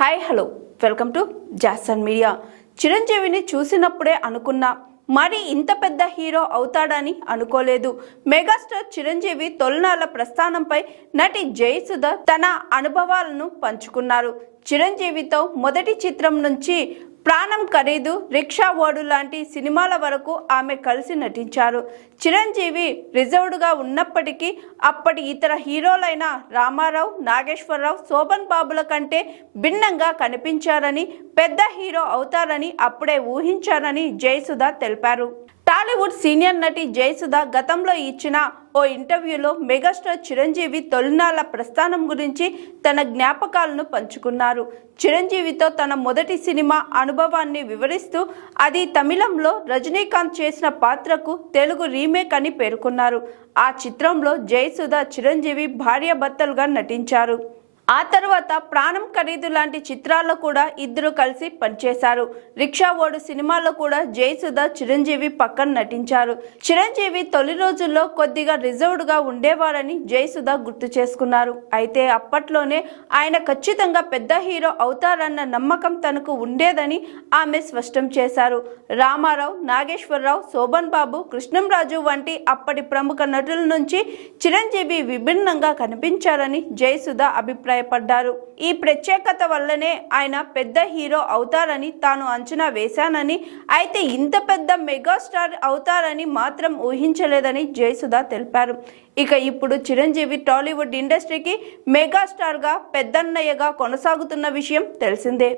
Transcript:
Hi hello welcome to Jason media. చిరంజీవిని చూసినప్పుడే అనుకున్నా, మరి ఇంత పెద్ద హీరో అవుతాడని అనుకోలేదు. మెగాస్టార్ చిరంజీవి తొలినాళ్ల ప్రస్థానంపై నటి జయసుధ తన అనుభవాలను పంచుకున్నారు. చిరంజీవితో మొదటి చిత్రం నుంచి ప్రాణం ఖరీదు, రిక్షా ఓడు లాంటి సినిమాల వరకు ఆమె కలిసి నటించారు. చిరంజీవి రిజర్వ్డ్గా ఉన్నప్పటికీ అప్పటి ఇతర హీరోలైన రామారావు, నాగేశ్వరరావు, శోభన్ బాబుల కంటే భిన్నంగా కనిపించారని, పెద్ద హీరో అవుతారని అప్పుడే ఊహించారని జయసుధ తెలిపారు. టాలీవుడ్ సీనియర్ నటి జయసుధ గతంలో ఇచ్చిన ఓ ఇంటర్వ్యూలో మెగాస్టార్ చిరంజీవి తొలినాళ్ల ప్రస్థానం గురించి తన జ్ఞాపకాలను పంచుకున్నారు. చిరంజీవితో తన మొదటి సినిమా అనుభవాన్ని వివరిస్తూ అది తమిళంలో రజనీకాంత్ చేసిన పాత్రకు తెలుగు రీమేక్ అని పేర్కొన్నారు. ఆ చిత్రంలో జయసుధ, చిరంజీవి భార్యాభర్తలుగా నటించారు. ఆ తర్వాత ప్రాణం ఖరీదు లాంటి చిత్రాల్లో కూడా ఇద్దరు కలిసి పనిచేశారు. రిక్షా ఓడు సినిమాలో కూడా జయసుధ, చిరంజీవి పక్కన నటించారు. చిరంజీవి తొలి రోజుల్లో కొద్దిగా రిజర్వ్డ్గా ఉండేవారని జయసుధ గుర్తు చేసుకున్నారు. అయితే అప్పట్లోనే ఆయన ఖచ్చితంగా పెద్ద హీరో అవుతారన్న నమ్మకం తనకు ఉండేదని ఆమె స్పష్టం చేశారు. రామారావు, నాగేశ్వరరావు, శోభన్ బాబు, కృష్ణంరాజు వంటి అప్పటి ప్రముఖ నటుల నుంచి చిరంజీవి విభిన్నంగా కనిపించారని జయసుధ అభిప్రాయపడ్డారు. ఈ ప్రత్యేకత వల్లనే ఆయన పెద్ద హీరో అవుతారని తాను అంచనా వేశానని, అయితే ఇంత పెద్ద మెగాస్టార్ అవుతారని మాత్రం ఊహించలేదని జయసుధ తెలిపారు. ఇక ఇప్పుడు చిరంజీవి టాలీవుడ్ ఇండస్ట్రీకి మెగాస్టార్గా, పెద్దన్నయ్యగా కొనసాగుతున్న విషయం తెలిసిందే.